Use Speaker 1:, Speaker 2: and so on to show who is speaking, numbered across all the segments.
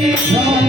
Speaker 1: Oh,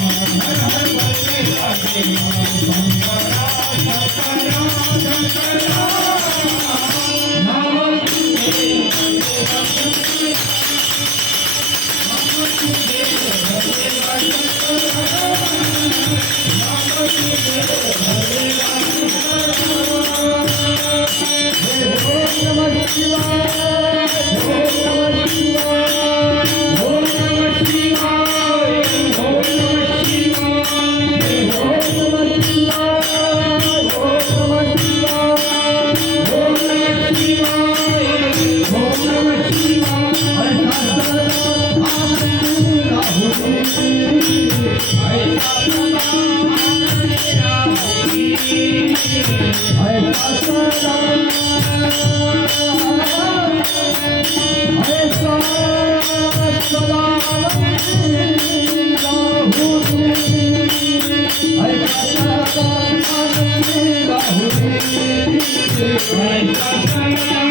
Speaker 1: रा I'm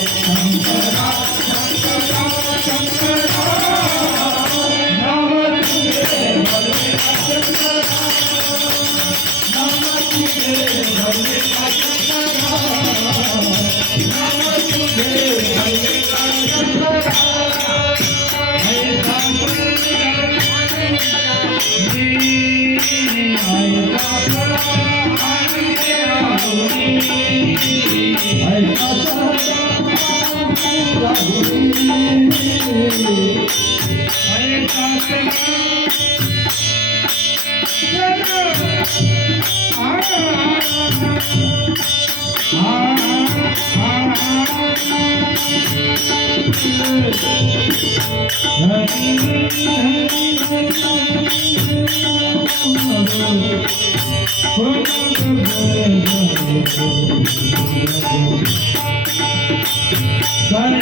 Speaker 1: Ah, ah, ah, ah, ah. Bye.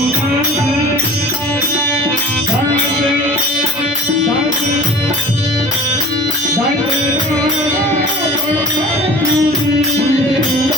Speaker 1: Thank you.